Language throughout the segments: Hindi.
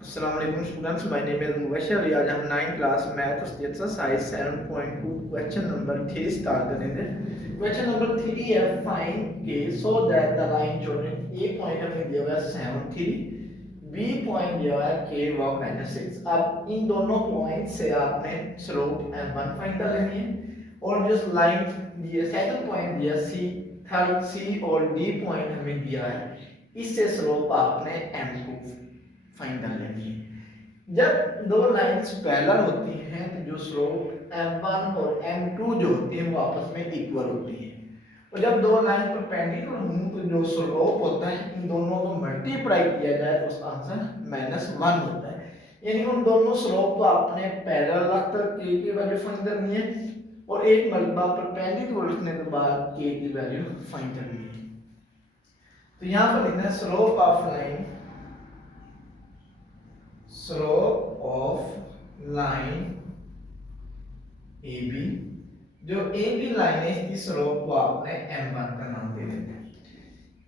Assalamualaikum students, my name is Mubashir और आज हम 9th class math exercise 7.2 question number 3 start करेंगे। क्वेश्चन नंबर 3 है फाइंड के so that the line joining A point हमें दिया हुआ है 7 3, बी पॉइंट दिया हुआ है के वॉक -6। अब इन दोनों पॉइंट से आपने स्लोप m1 फाइंड कर लेनी है और जो लाइन दिया सेकंड पॉइंट दिया सी, थर्ड सी और डी पॉइंट हमें दिया है, इससे स्लोप आपने m2 फाइंड कर लेनी है। जब दो लाइंस पैरेलल होती हैं तो जो स्लोप m1 और m2 जो होती है वो आपस में इक्वल होती है, और जब दो लाइन परपेंडिकुलर हों तो जो स्लोप होता है इन दोनों को मल्टीप्लाई किया जाए तो उसका आंसर -1 होता है। यानी उन दोनों स्लोप को आपने पैरेलल रखकर k की वैल्यू फाइंड करनी है और एक मरतबा परपेंडिकुलर लिखने के बाद k की वैल्यू फाइंड करनी है। तो यहाँ पर लिखना है slope of line, slope of line AB, जो AB लाइन है इसकी स्लोप को आपने m1 का नाम दे देना है।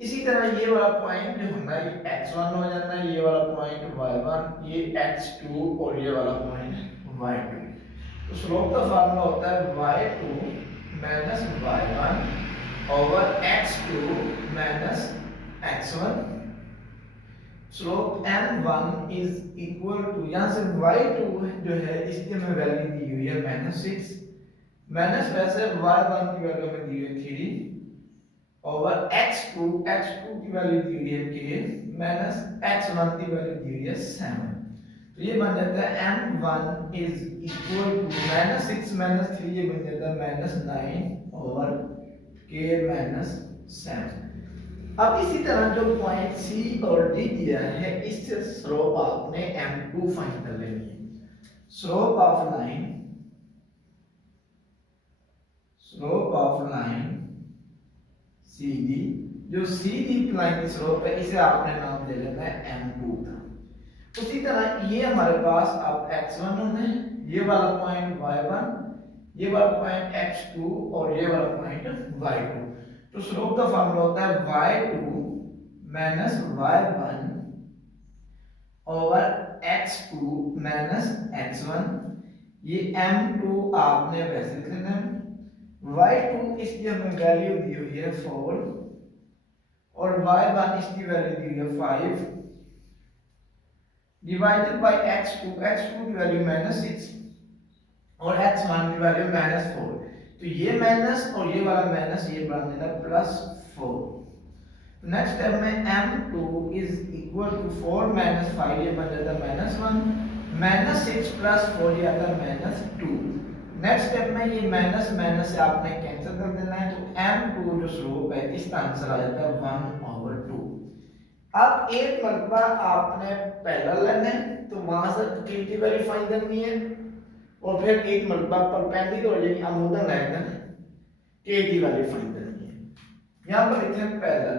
इसी तरह ये वाला पॉइंट जो हमारा ये x1 हो जाना है, ये वाला पॉइंट y1, ये x2 और ये वाला पॉइंट y2। तो स्लोप का फार्मूला होता है y2 minus y1 over x2 minus x1। Slope m1 is equal to, यहाँ से y2 जो है इसकी हमें वैल्यू दी हुई है -6, माइनस वैसे y1 की वैल्यू हमें दी हुई है 3 ओवर x2 की वैल्यू दी हुई है k माइनस x1 की वैल्यू दी हुई है 7। तो ये बन जाता है m1 इज इक्वल टू -6 -3, ये बन जाता है -9 ओवर k -7। अब इसी तरह जो पॉइंट सी और डी दिया है इससे स्लोप आपने m2 फाइंड कर लेनी है। स्लोप ऑफ लाइन CD, जो CD लाइन की स्लोप है इसे आपने नाम दे लेना है m2 था। उसी तरह ये हमारे पास अब x1 है, ये वाला पॉइंट y1, ये वाला पॉइंट x2 और ये वाला पॉइंट y2। तो स्लोप का फार्मूला होता है y2 minus y1 over x2 minus x1। ये m2 आपने वैसे लिख लेना है, y2 इसकी हमें वैल्यू दी हुई है 4 और y1 इसकी वैल्यू दी हुई है 5 डिवाइडेड बाय x2 की वैल्यू -6 और x1 की वैल्यू -4। तो ये माइनस और ये वाला माइनस ये बन जाएगा +4। नेक्स्ट स्टेप में m2 इज इक्वल टू 4 - 5, ये बन जाता है -1 -6 + 4 ये आता है -2। नेक्स्ट स्टेप में ये माइनस माइनस से आपने कैंसिल कर देना है, तो m2 जो स्लोप है इसका आंसर आ जाता है 1/2। अब एक मरतबा आपने पैरेलल लेना है तो वहां से k की वैल्यू फाइंड करनी है और फिर एक मरतबा परपेंडिकुलर यानी अमूदन लेकर k की वैल्यू फाइंड करनी है। यहां पर लिखते हैं पैरेलल।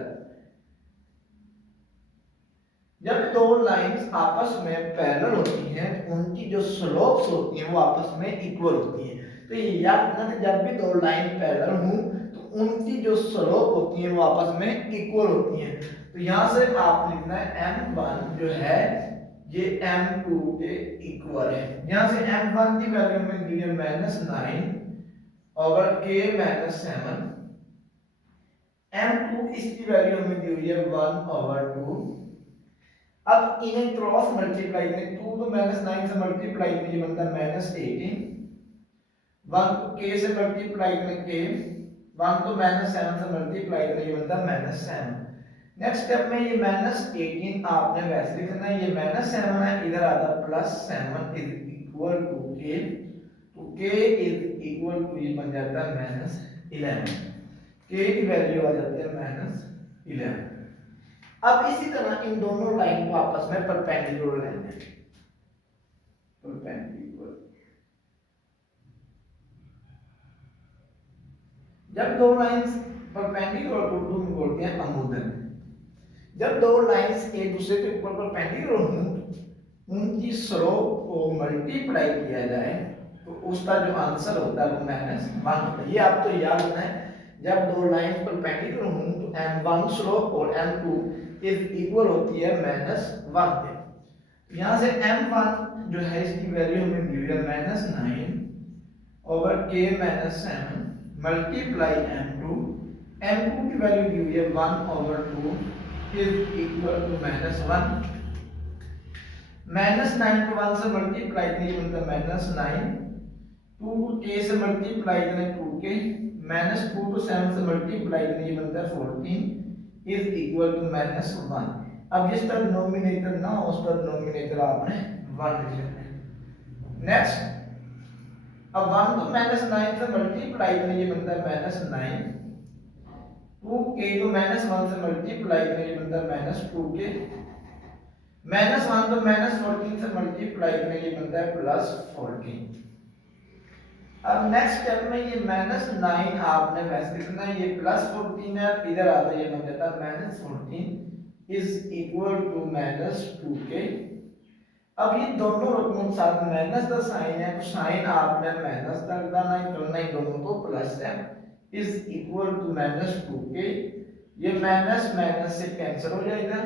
जब दो लाइंस आपस में पैरेलल होती हैं उनकी जो स्लोप्स होती हैं वो आपस में इक्वल होती हैं। तो ये याद रखना कि जब भी दो लाइन पैरेलल हों तो उनकी जो स्लोप होती हैं वो आपस में इक्वल होती हैं। तो यहाँ से आप लिखना है m1 जो है ये m2 के इक्वल है। यहाँ से m1 की वैल्यू में दी है -9 ओवर k -7, m2 इसकी वैल्यू हमें दी हुई है 1/2। अब इन्हें क्रॉस मल्टीप्लाई करें, 2 तो -9 से मल्टीप्लाई करें ये बनता है -18, 1 को k से मल्टीप्लाई करें k, 1 तो -7 से मल्टीप्लाई करें ये बनता है -7। नेक्स्ट स्टेप में ये -18 आपने वैसे लिखना है, ये -7 है इधर आता +7 इज इक्वल टू k, तो k इज इक्वल टू ये बन जाता है -11, k की वैल्यू आ जाती है -11। अब इसी तरह इन दोनों लाइन को आपस में परपेंडिकुलर लेना है, परपेंडिकुलर। जब दो लाइंस परपेंडिकुलर उर्दू में बोलते हैं अमूदन। जब दो लाइंस एक दूसरे के ऊपर परपेंडिकुलर हों उनकी स्लोप को मल्टीप्लाई किया जाए तो उसका जो आंसर होता है वो -1 होता है। ये आपको तो याद रखना है, जब दो लाइंस परपेंडिकुलर हों तो m1 स्लोप और m2 इज इक्वल होती है -1 के। यहाँ से m1 जो है इसकी वैल्यू हमें दी हुई है -9 ओवर k - 7 मल्टीप्लाई m2 की वैल्यू दी हुई है 1/2 इज इक्वल टू -1 -9 को 1 से मल्टीप्लाई करिए मतलब -9 2 को k से मल्टीप्लाई करें 2k -2 को 7 से मल्टीप्लाई करिए बनता है 14 इज इक्वल टू -1। अब जिस तरह डिनोमिनेटर ना हो उस पर डिनोमिनेटर आपने 1 लिख लेना है। नेक्स्ट अब 1 को -9 से मल्टीप्लाई करिए बनता है -9 2k को -1 से मल्टीप्लाई करिए बनता है -2k -1 को -14 से मल्टीप्लाई करेंगे बनता है +14। अब नेक्स्ट स्टेप में ये -9 आपने वैसे लिखना है ये +14 है इधर आता है ये बन जाता है -14 इज इक्वल टू -2k। अब ये दोनों रकमों के साथ माइनस का साइन है तो साइन आपने माइनस कर देना है करना ही दोनों को प्लस है इज इक्वल टू -2k। ये माइनस माइनस से कैंसिल हो जाएगा।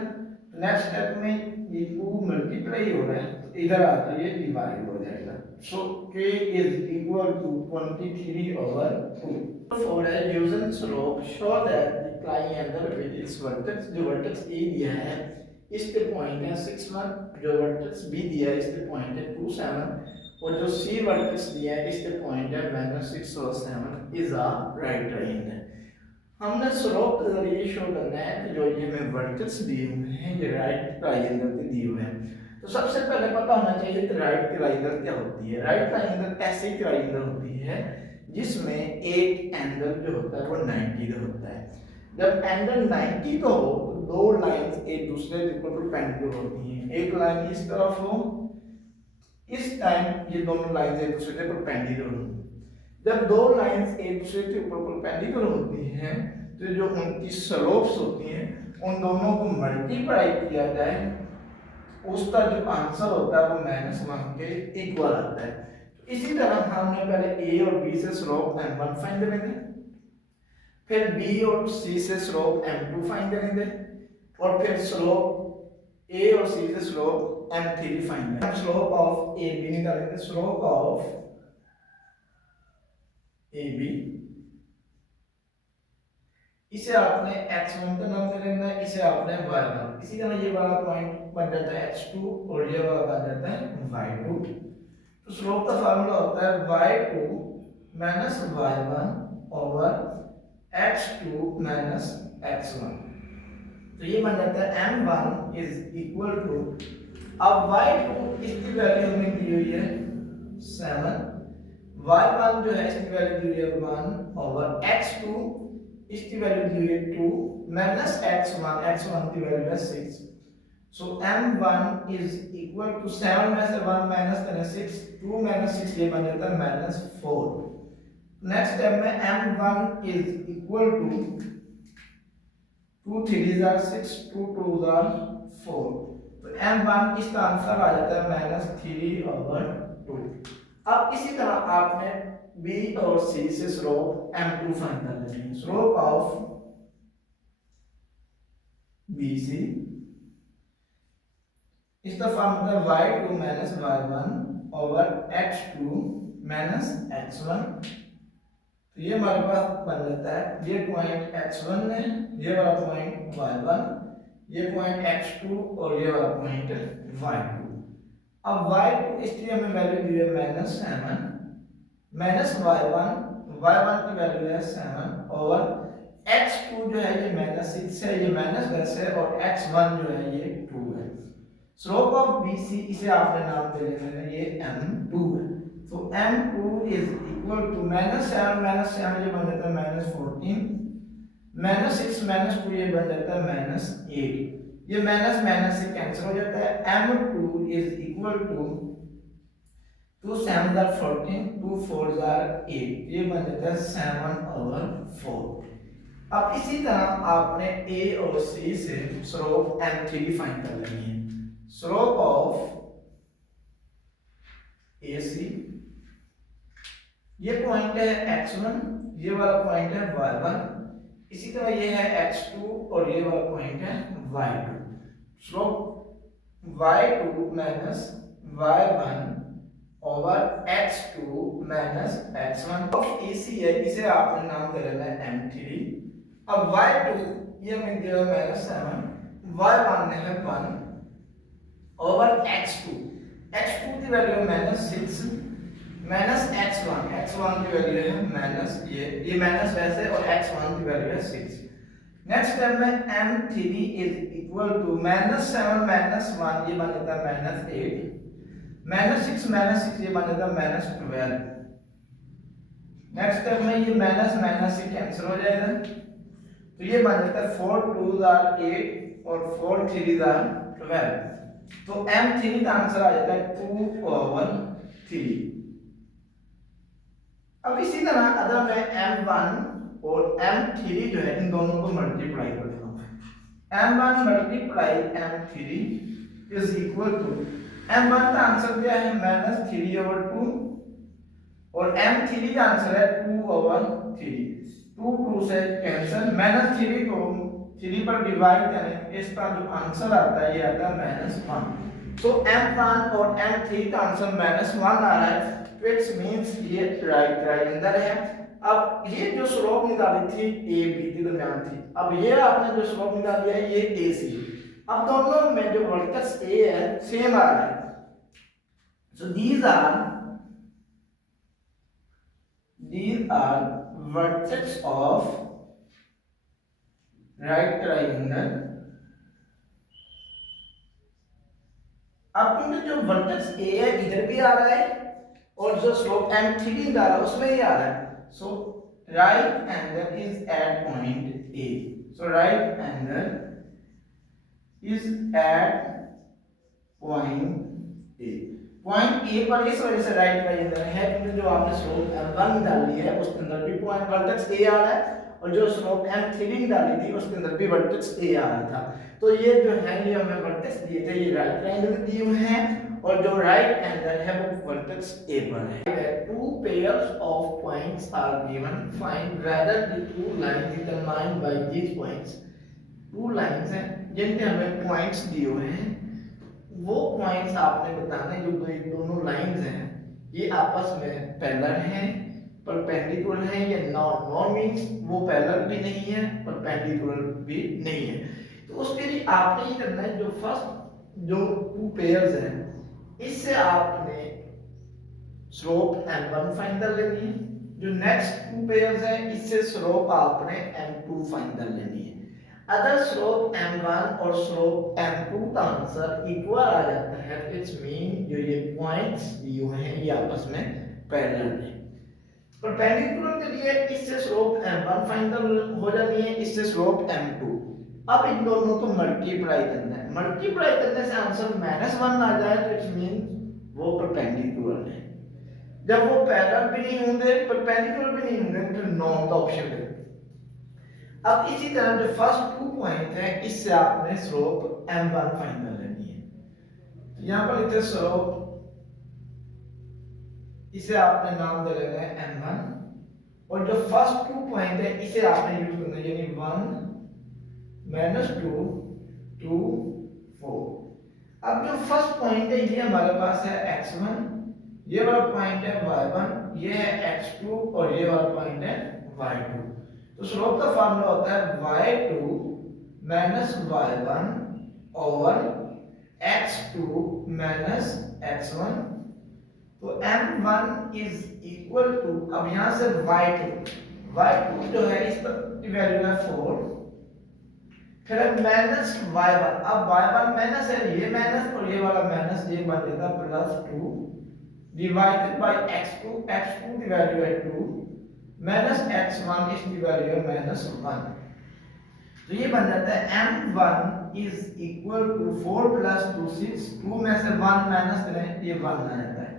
नेक्स्ट स्टेप में ये 2 मल्टीप्लाई हो रहा है तो इधर आता है ये डिवाइड हो जाएगा। So k is equal to 23/2। For a using slope show that the triangle with its vertex जो vertex a दिया है इसके पॉइंट है 6 1 जो वर्टेक्स b दिया है इसके पॉइंट है 2 7 और जो c वर्टेक्स दिया है इसके पॉइंट है -6 और 7 इज अ राइट ट्रायंगल। हमने स्लोप के जरिए शो करना है कि जो ये हमें वर्टेक्स दिए हुए हैं ये राइट ट्रायंगल के दिए हुए हैं। तो सबसे पहले पता होना चाहिए कि राइट ट्रायंगल क्या होती है। राइट ट्रायंगल ऐसी ट्रायंगल होती है जिसमें एक एंगल जो होता है वो 90 का होता है। जब एंगल 90 का हो तो दो लाइंस एक दूसरे के परपेंडिकुलर होती हैं। एक लाइन इस तरफ हो इस टाइम ये दोनों लाइंस एक दूसरे के परपेंडिकुलर होंगी। जब दो लाइंस एक दूसरे के ऊपर परपेंडिकुलर होती हैं तो जो उनकी स्लोप्स होती हैं उन दोनों को मल्टीप्लाई किया जाए उसका जो आंसर होता है वो -1 के इक्वल आता है। तो इसी तरह हमने पहले a और b से स्लोप m1 फाइंड करेंगे फिर b और c से स्लोप m2 फाइंड करेंगे और फिर स्लोप a और c से स्लोप m3 फाइंड करेंगे। स्लोप ऑफ ab निकालेंगे स्लोप ऑफ ab इसे आपने x1 का नाम दे देना है इसे आपने y1। इसी तरह ये वाला पॉइंट बन जाता है x2 और ये वाला बन जाता है y2। तो स्लोप का फार्मूला होता है y2 minus y1 over x2 minus x1। तो ये बन जाता है m1 इज इक्वल टू अब y2 इसकी वैल्यू हमें दी हुई है 7 y1 जो है इसकी वैल्यू दी हुई है 1 ओवर x2 इसकी वैल्यू दी हुई है 2 माइनस x1 की वैल्यू है 6। सो m1 इज इक्वल टू 7 में से 1 माइनस करें 6 2 माइनस 6 ये बन जाता है -4। नेक्स्ट स्टेप में m1 is equal to 2 3 are 6 2 2 are 4। तो m1 इसका आंसर आ जाता है -3/2। अब इसी तरह आपने b और c से स्लोप m2 फाइंड कर लेनी है। स्लोप ऑफ bc इसका फॉर्म होता है y2 minus y1 over x2 minus x1। तो ये हमारे पास बन जाता है ये पॉइंट x1 है ये वाला पॉइंट y1 ये पॉइंट x2 और ये वाला पॉइंट y2। अब y2 इसकी हमें वैल्यू दी है -7 माइनस y1 की वैल्यू है 7 और x2 जो है ये -6 है ये माइनस वैसे और x1 जो है ये 2 है। स्लोप ऑफ BC इसे आपने नाम दे देना है ये m2 है। तो m2 इज इक्वल टू -7 ये बन जाता है -14 -6 -2 ये बन जाता है -8 ये माइनस माइनस से कैंसिल हो जाता है। m2 is equal to 2 7 are 14 2 4 are 8 ये बन जाता है 7/4। अब इसी तरह आपने a और c से स्लोप m3 फाइंड कर लेनी है। स्लोप ऑफ AC ये पॉइंट है x1 ये वाला पॉइंट है y1 इसी तरह ये है x2 और ये वाला पॉइंट है y2। Slope y2 minus y1 over x2 minus x1 of AC है, इसे आपने नाम दे देना है m3। अब y2 ये हमें दिया -7, y1 है 1 ओवर x2 की वैल्यू है -6 माइनस x1 की वैल्यू है माइनस ये माइनस वैसे और x1 की वैल्यू है 6। नेक्स्ट स्टेप में m3 इज इक्वल टू -7 -1 ये बन जाता है -8 -6 ये बन जाता है -12। नेक्स्ट स्टेप में ये माइनस से कैंसिल हो जाएगा, तो ये बन जाता है 4 2 8 और 4 3 12। तो m3 का आंसर आ जाता है 2/3। अब इसी तरह अगर मैं m1 और m3 जो है इन दोनों को मल्टीप्लाई कर देता हूं, m1 multiply m3 is equal to m1 का आंसर क्या है -3/2 और m3 का आंसर है 2/3। 2 2 से कैंसिल, -3 को 3 पर डिवाइड करें, इसका जो आंसर आता है ये आता है -1। तो m1 और m3 का आंसर -1 आ रहा है, which means ये राइट ट्रायंगल है। अब ये जो स्लोप निकाली थी ए बी के दरमियान थी, अब ये आपने जो स्लोप निकाली है ये ए सी, अब दोनों में जो वर्टेक्स ए है सेम आ रहा है। सो these are vertex of right triangle। अब क्योंकि जो वर्टेक्स ए है इधर भी आ रहा है और जो स्लोप m3 निकाला रहा है उसमें ही आ रहा है, so right angle is at point A. So right angle is at point A. Point A पर इस वजह से राइट ट्रायंगल है क्योंकि जो आपने स्लोप m1 डाली है उसके अंदर भी पॉइंट वर्टेक्स ए आ रहा है और जो स्लोप m3 डाली थी उसके अंदर भी वर्टेक्स ए आ रहा था। तो ये जो है ये हमें वर्टेक्स दिए थे, ये राइट ट्रायंगल दिए हुए हैं और जो राइट एंगल है वो वर्टेक्स ए पर है। Two pairs of points are given, find whether the two lines determined by these points. Two lines हैं जिनके हमें पॉइंट्स दिए हुए हैं, वो पॉइंट्स आपने बताने जो दोनों लाइंस हैं ये आपस में पैरेलल हैं, परपेंडिकुलर है या नॉन मींस वो पैरेलल भी नहीं है परपेंडिकुलर भी नहीं है। तो उसके लिए आपने ये करना है, जो फर्स्ट जो टू पेयर्स हैं इससे आपने स्लोप m1 फाइंड कर लेनी है, जो नेक्स्ट टू पेयर्स हैं इससे स्लोप आपने m2 फाइंड कर लेनी है। अगर स्लोप m1 और स्लोप m2 का आंसर इक्वल आ जाता है इट्स मीन जो ये पॉइंट्स दिए हुए हैं ये आपस में पैरेलल हैं। परपेंडिकुलर के लिए इससे स्लोप m1 फाइंड हो जानी है, इससे स्लोप m2। अब इन दोनों को मल्टीप्लाई करना है, मल्टीप्लाई करने से आंसर -1 आ जाए तो इट्स मीन वो परपेंडिकुलर है। जब वो पैरेलल भी नहीं होंगे परपेंडिकुलर भी नहीं होंगे तो नॉन का ऑप्शन है। अब इसी तरह जो फर्स्ट टू पॉइंट है इससे आपने स्लोप m1 फाइंड कर लेनी है। तो यहाँ पर लिखते स्लोप, इसे आपने नाम दे लेना है m1 और जो फर्स्ट टू पॉइंट है इसे आपने यूज करना है यानी 1 -2 2 4। अब जो फर्स्ट पॉइंट है ये हमारे पास है x1, ये वाला पॉइंट है y1, ये है x2 और ये वाला पॉइंट है y2। तो स्लोप का फार्मूला होता है y2 y1 over x2 x1। तो m1 इज इक्वल टू, अब यहां से y2 जो है इस पर वैल्यू है 4, फिर -y1, अब y1 माइनस है ये माइनस और ये वाला माइनस, ये बन जाता +2 डिवाइडेड बाय x2 की वैल्यू है 2 -x1 इसकी वैल्यू है -1। तो ये बन जाता है m1 इज इक्वल टू 4 + 2 6, 2 में से 1 माइनस करें ये 1 आ जाता है।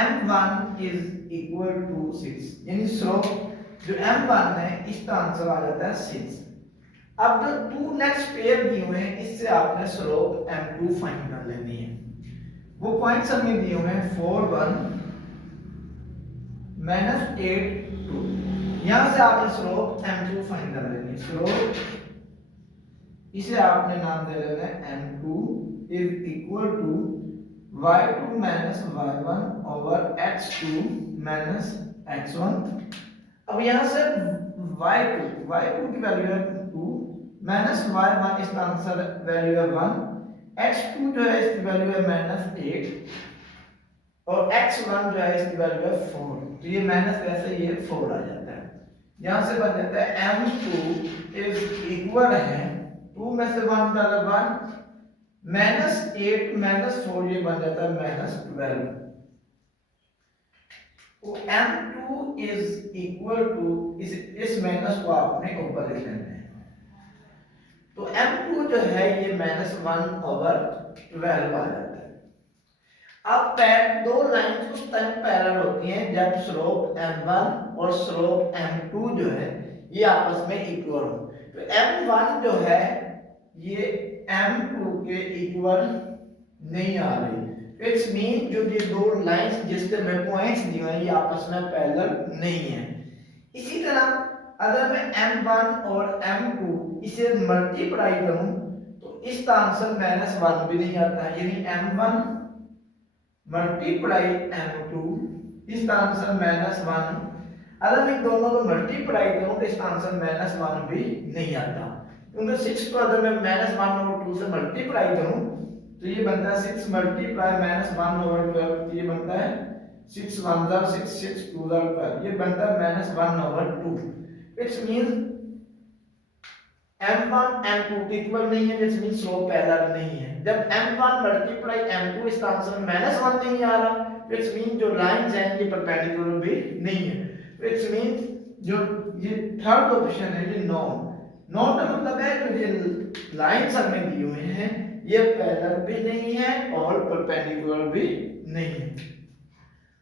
m1 इज इक्वल टू 6 यानी स्लोप जो m1 है इसका आंसर आ जाता है 6। अब जो टू नेक्स्ट पेयर दिए हुए हैं इससे आपने स्लोप m2 फाइंड कर लेनी है। वो पॉइंट्स हमें दिए हुए हैं 4 1 -8 2, यहां से आपने स्लोप m2 फाइंड कर लेनी है। स्लोप इसे आपने नाम दे देना है m2 is equal to y2 minus y1 over x2 minus x1। अब यहाँ से y2 की वैल्यू है 2 माइनस y1 इसका आंसर वैल्यू है 1, x2 जो है इसकी वैल्यू है -8 और x1 जो है इसकी वैल्यू है 4। तो ये माइनस वैसे ये 4 आ जाता है। यहाँ से बन जाता है m2 इज इक्वल है 2 में से 1 डाला 1 -8 -4 ये बन जाता है -12। तो m2 इज इक्वल टू इस माइनस को आपने ऊपर लिख लेना है। तो m2 जो है ये -1 ओवर 12 आ जाता है। अब दो लाइंस उस टाइम पैरेलल होती हैं जब स्लोप m1 और स्लोप m2 जो है ये आपस में इक्वल हो। तो m1 जो है ये m2 के इक्वल नहीं आ रही। इट्स मीन जो ये दो लाइंस जिसके में पॉइंट्स दिए हैं ये आपस में पैरेलल नहीं है। इसी तरह अगर मैं m1 और m2 इसे मल्टीप्लाई करूं तो इसका आंसर -1 भी नहीं आता है, यानी m1 मल्टीप्लाई m2 इसका आंसर -1। अगर मैं दोनों को मल्टीप्लाई करूं तो इसका आंसर -1 भी नहीं आता, क्योंकि 6 को अगर मैं -1 और 2 से मल्टीप्लाई करूं तो ये बनता है 6 मल्टीप्लाई -1 ओवर 12, तो ये बनता है 6 1 जार 6 6 2 जार 12, ये बनता है -1 over 2। It's means m1 m2 के इक्वल नहीं है, इट्स मींस स्लोप पैरेलल नहीं है। जब m1 मल्टीप्लाई m2 इसका आंसर -1 नहीं आ रहा, इट्स मींस जो लाइंस हैं ये परपेंडिकुलर भी नहीं है। इट्स मींस जो ये थर्ड ऑप्शन है ये नॉन का मतलब है जो ये लाइंस हमें दी हुई हैं ये पैरेलल भी नहीं है और परपेंडिकुलर भी नहीं है।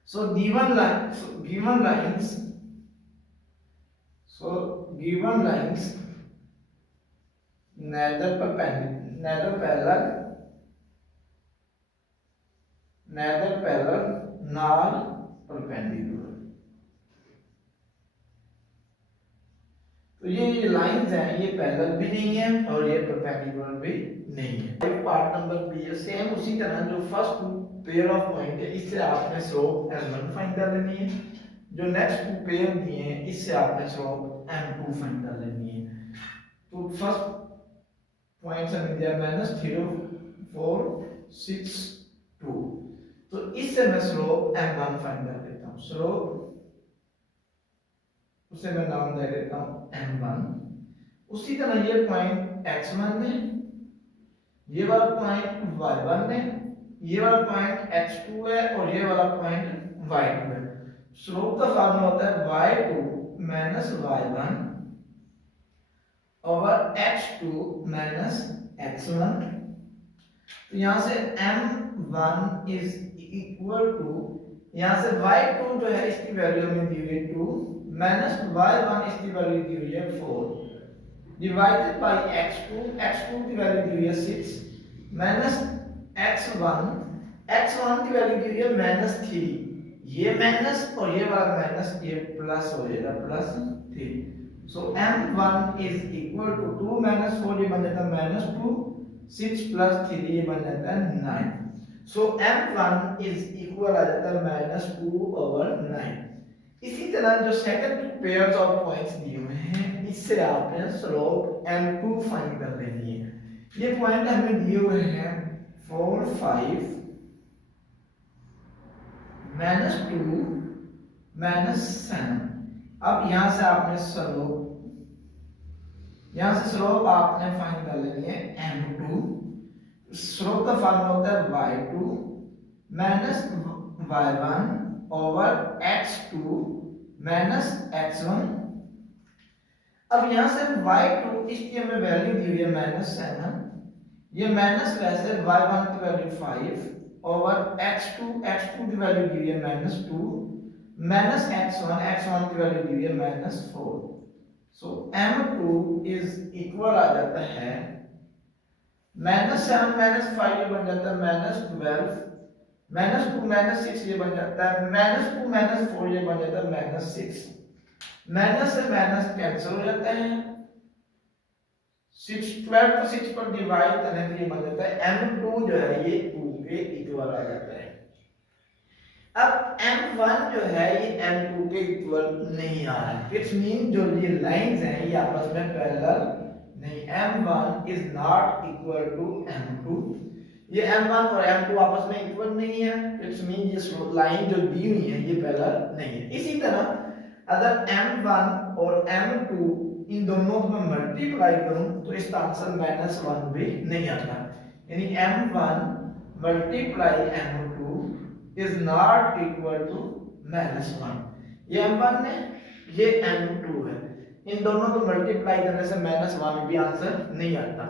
So given lines neither parallel nor perpendicular। तो ये लाइंस हैं ये पैरेलल भी नहीं है और ये परपेंडिकुलर भी नहीं है। पार्ट नंबर बी है सेम उसी तरह जो फर्स्ट पेयर ऑफ पॉइंट है इससे आपने स्लोप m1 फाइंड कर लेनी है, जो नेक्स्ट टू पेयर दिए हैं इससे आपने स्लोप m2 फाइंड कर लेनी है। तो फर्स्ट पॉइंट्स हमें दिया -0 4 6 2, तो इससे मैं स्लोप m1 फाइंड कर लेता हूं। स्लोप उसे मैं नाम दे देता हूं m1। उसी तरह ये पॉइंट x1 है, ये वाला पॉइंट y1 है, ये वाला पॉइंट x2 है और ये वाला पॉइंट y2 है। स्लोप का फार्मूला होता है y2 y1 over x2 x1। तो यहां से m1 इज इक्वल टू यहां से y2 जो है इसकी वैल्यू हमें दी हुई है 2 y1 इसकी वैल्यू दी हुई है 4 डिवाइडेड बाय x2 की वैल्यू दी हुई है 6 x1 की वैल्यू दी हुई है -3। ये माइनस और ये वाला माइनस ये प्लस हो जाएगा +3। सो m1 इज इक्वल टू 2 4 ये बन जाता है -2 6 + 3 ये बन जाता है 9। सो m1 इज इक्वल आ जाता है -2/9। इसी तरह जो सेकंड पेयर्स ऑफ पॉइंट्स दिए हुए हैं इससे आपने स्लोप m2 फाइंड कर लेनी है। ये पॉइंट हमें दिए हुए हैं 4 5 -2 -7। अब यहां से आपने स्लोप आपने फाइंड कर लेनी है m2। स्लोप का फार्मूला होता है y2 y1 over x2 x1। अब यहां से y2 इसकी हमें वैल्यू दी हुई है -7, ये माइनस वैसे y1 की वैल्यू 5 ओवर x2 की वैल्यू दी हुई है -2 x1 की वैल्यू दी हुई है -4। सो m2 इज इक्वल आ जाता है -7 -5 ये बन जाता है -12 -2 -6 ये बन जाता है -2 -4 ये बन जाता है -6। माइनस से माइनस कैंसिल हो जाता है। 6 12 को 6 पर डिवाइड करने से ये बन जाता है m2 जो है ये 2 के इक्वल आ जाता है। अब m1 जो है ये m2 के इक्वल नहीं आ रहा है, इट्स मीन जो ये लाइंस हैं ये आपस में पैरेलल नहीं, m1 is not equal to m2, ये m1 और m2 आपस में इक्वल नहीं है, इट्स मीन ये लाइन जो दी हुई है ये पैरेलल नहीं है। इसी तरह अगर m1 और m2 इन दोनों को मैं मल्टीप्लाई करूं तो इसका आंसर -1 भी नहीं आता, यानी m1 multiply m2 is not equal to -1। ये m1 है ये m2 है, इन दोनों को मल्टीप्लाई करने से -1 भी आंसर नहीं आता।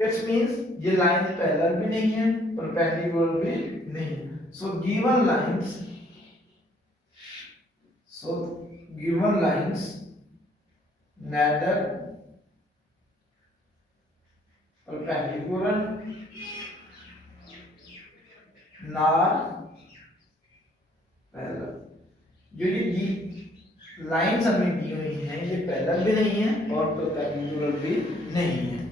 इट्स मींस ये लाइन पैरेलल भी नहीं है, परपेंडिकुलर भी नहीं। So given lines neither perpendicular nor parallel। जो ये लाइंस हमें दी हुई हैं ये पैरेलल भी नहीं है और परपेंडिकुलर भी नहीं है।